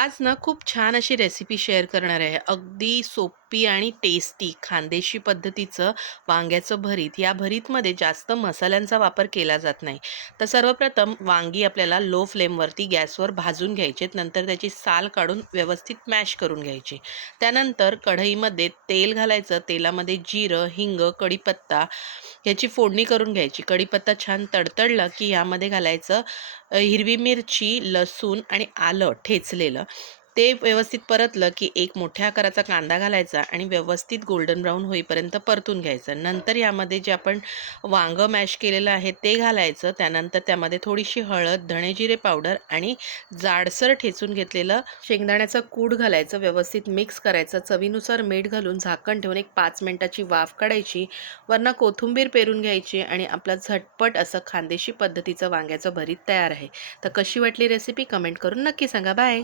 आज ना खूप छान अशी रेसिपी शेअर करणार आहे. अगदी सोपी आणि टेस्टी खानदेशी पद्धतीचं वांग्याचं भरीत. या भरीतमध्ये जास्त मसाल्यांचा वापर केला जात नाही. तर सर्वप्रथम वांगी आपल्याला लो फ्लेमवरती गॅसवर भाजून घ्यायचे. नंतर त्याची साल काढून व्यवस्थित मॅश करून घ्यायची. त्यानंतर कढईमध्ये तेल घालायचं. तेलामध्ये जिरं, हिंग, कढीपत्ता याची फोडणी करून घ्यायची. कढीपत्ता छान तडतडला की यामध्ये घालायचं हिरवी मिरची, लसूण आणि आलं ठेचलेलं. ते व्यवस्थित परतलं की एक मोठ्या आकाराचा कांदा घालायचा आणि व्यवस्थित गोल्डन ब्राऊन होईपर्यंत परतून घ्यायचं. नंतर यामध्ये जे आपण वांगं मॅश केलेलं आहे ते घालायचं. त्यानंतर त्यामध्ये थोडीशी हळद, धणे-जिरे पावडर आणि जाडसर ठेचून घेतलेलं शेंगदाण्याचं कूट घालायचं. व्यवस्थित मिक्स करायचं. चवीनुसार मीठ घालून झाकण ठेवून एक 5 मिनिटाची वाफ काढायची. वरनं कोथिंबीर पेरून घ्यायची आणि आपलं झटपट असं खानदेशी पद्धतीचं वांग्याचं भरीत तयार आहे. तर कशी वाटली रेसिपी कमेंट करून नक्की सांगा. बाय.